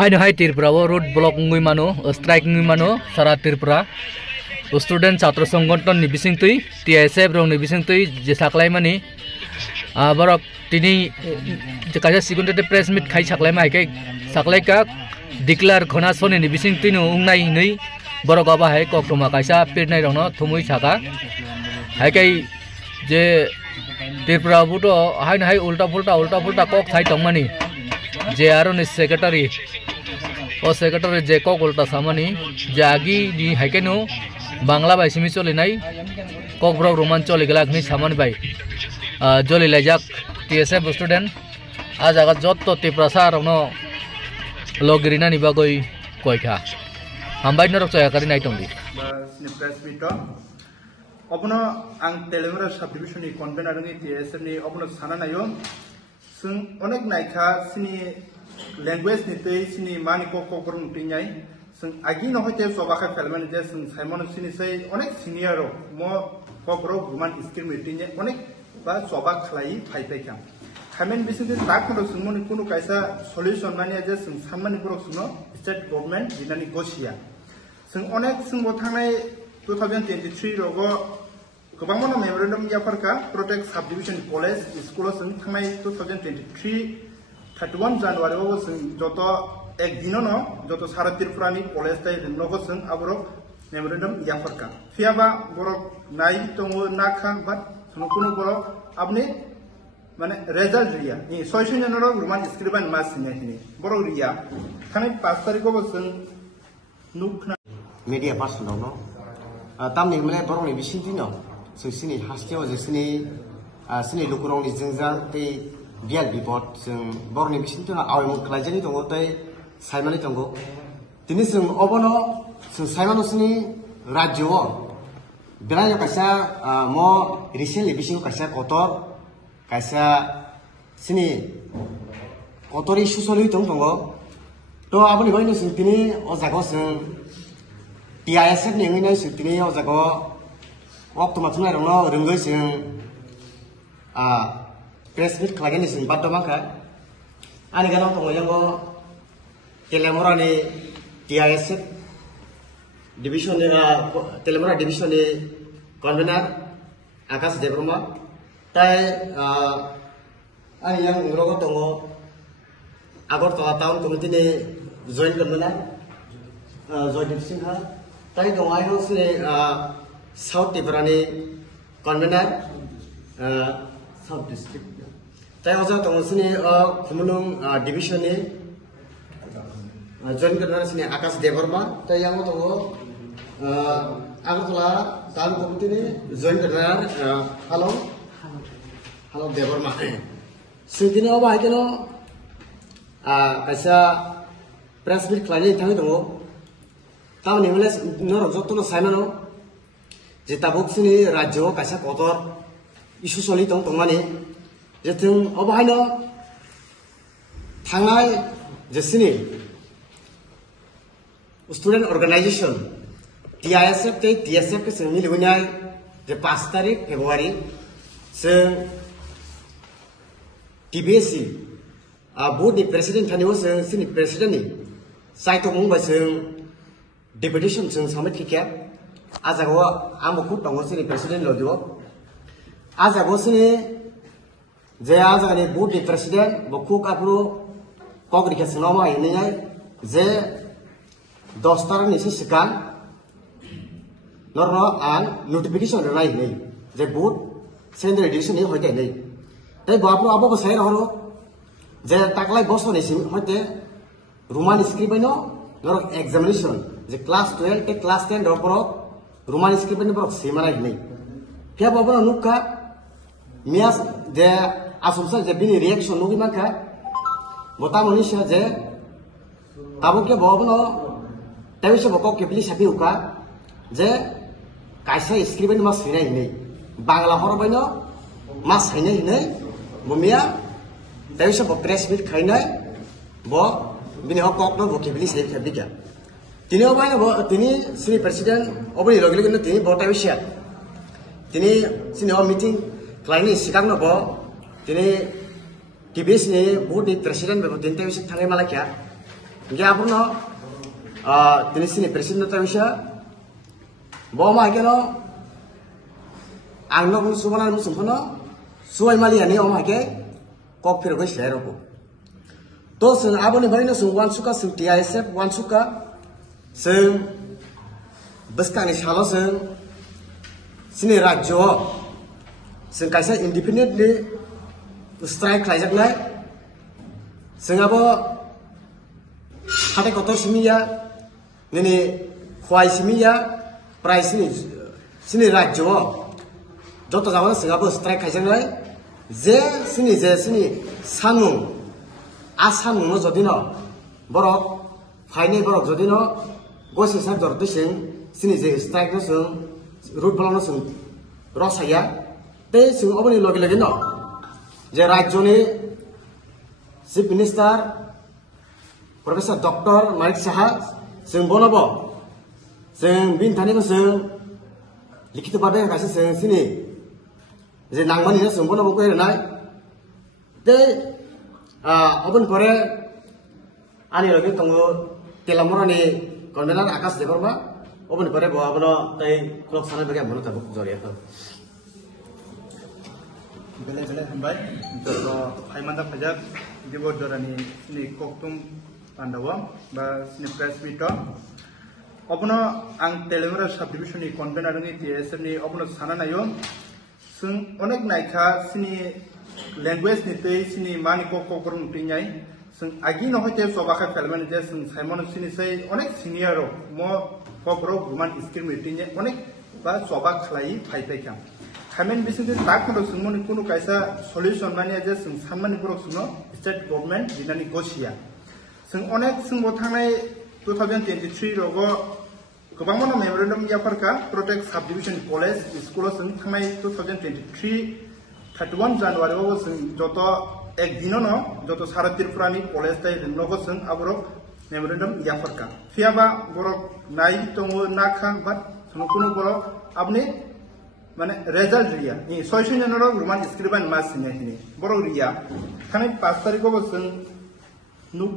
Hai no hai Tripura road block ngui mano strike ngui mano sara Tripura student ছাত্র সংগঠন ni bising tui TSF rong ni bising tui je saklai mani borok tini je kaja secondary press meet khai saklai mai kai saklai ka declare khona sone ni bising tui no ungnai nei borok aba hai koktoma kaisa pirnai rong no thumui saka hai kai je Tripura buto hai no hai ulta pulta kok thai tongmani je aro ni secretary o secretary je kok ulta samani jagi ni haikenu Bangla bai simi choli nai kok brok roman choli gelak ni samani bai joli lajak TSF student ajaga jotto Tripura sarno logirina ni bagoi koikha hambai norok chaya kari nai tongdi press meet obono ang Telangana subdivision ni convener ni TSF ni obono sana nayo sung onek naikha sini language ni tei sini mani kok brong tinyai sung agi no hote sobakha felman je sung Simon sini sei onek senior mo kokro human skill meeting onek ba sobak khlai phai paikam khamen bisinde tak no sungmon kuno kaisa solution mani je sung samani brok suno state government dinani gosia sung onek sung bo thangnai 2023 rogo gobangmono memorandum yafarka protect subdivision college school sung thangnai 2023 31 January o sung joto ek dino no joto sara Tripura ni college tai nogo sung aborok memorandum yafarka fiaba borok nai tongo nakhan bat sunukuno borok apni mane result riya ni soishin no roman scriban mas ni borok riya khane 5 tarikh o sung nukna media person no tamni mele borok ni bisinti no sini hasteo je sini lukurong ni jengjang tei bial bipot sing borni bisinti na awemu klajani tongo tei saimani tongo tini sing obono sing saimano sini rajyo belayo kaisa mo recently bising kaisa kotor kaisa sini kotori susoli tongo to aboni baino sing tini o jago sing TISF ni ngina sing tini o jago waktu matuna rongno rungoi sing press meet klagani sing baddo maka ani gano tongo yango Telemora ni TISF division ni Telemora division ni convener Akas Debroma tai ani yang urogo tongo agor to town committee ni join karna join division ha tai tongo ayo sini South Tripura ni convener South district tai ojo tongo sini khumulung division ni join karena sini Akas Debroma tai yang tongo agotla town committee ni join karena halo Debroma sini oba hakeno kaisa press meet klani tangi tongo tahu ni mele noro jotto saimano je tabuk sini rajyo kaisa kotor isu soli tongmani je thing oba haino thangnai je sini student organization TISF te TSF ke sing milunai je 5 tarik Februari sing TBC board ni president thaniwo sing president ni saito mungba sing deputation sing summit kikya ajago amoku tongo sini president lodio ajago sini je ajago ni board ni president bokuk apro kogri ke sinoma ini je 10 tar ni sikan norno an notification rai nei je board sender edition ni hoite nei tai bapro abo ko sai rahoro je taklai boso ni sim hoite roman script no nor examination je class 12 te class 10 ropro roman script ni brok simana nei kya babo nukka mias je asumsa je bini reaction nugi maka bota monisha je abo ke babo no tabi se bokok ke bili sapi uka je kaisa script ni mas hinai nei bangla horobaino mas hinai nei bomia tabi se bo press meet khainai bo bini hokok no vocabulary save khabika tini obaino bo tini sri president obri logile কিন্তু tini bota bisya tini sini o meeting klani sikang no bo tini TBS ni board ni president be tin tabi se thangai mala kya ge apuno tini sini president ta bisa boma ke no angno kun subana musum kono suai mali ani om hake kok phir go share ko to sung aboni bari no sung wan suka sung TISF wan suka sung beskani salo sung sini rajyo sung kaisa independently strike khlaijak nai sung abo hate kotor simiya nini khwai simiya price sini rajyo joto jabana sung abo strike khaijak nai je sini sanung asanung no jodi no borok phaini borok jodi no gosi sa dorte sini je strike no sung root block no sung rosaya te sung oboni logi no je rajyoni chief minister professor dr Malik Saha sung bonabo sung bin thani ko sung likhito bhabe kaise sung sini je nangmani no sung bonabo ko nai te obon pore ani logi tongo telamorani convener Akash Debarma obon pore bo abono tai klok sana bege mono tabuk jori akal bele hambai joro haimanda phajak dibor jorani ni koktum pandawa ba sini press meet obono ang telemora subdivision ni convener ni TSM ni obono sana nayo sung onek naikha sini language ni tei sini mani ko korung tinyai sung agi no hote sobakha felman je sung Simon sini sei onek senior mo pogro human skill meeting onek ba sobak khlai phai paikam khamen bisinde tak no sungmoni kuno kaisa solution mani je sung sammani borok suno state government dinani gosia sung onek sung bo thangnai 2023 rogo gobangmono memorandum yafarka protect subdivision college school sung thangnai 2023 31 January o sung joto ek dino no joto Sara Tripurani college tai nogo sung aborok memorandum yafarka fiaba borok nai tongo nakhang bat sunukuno borok apni মানে result Riya নি 600 জনের Roman স্ক্রিবান মাস সিনে হিনি বড় রিয়া খানে 5 তারিখ অবসন nook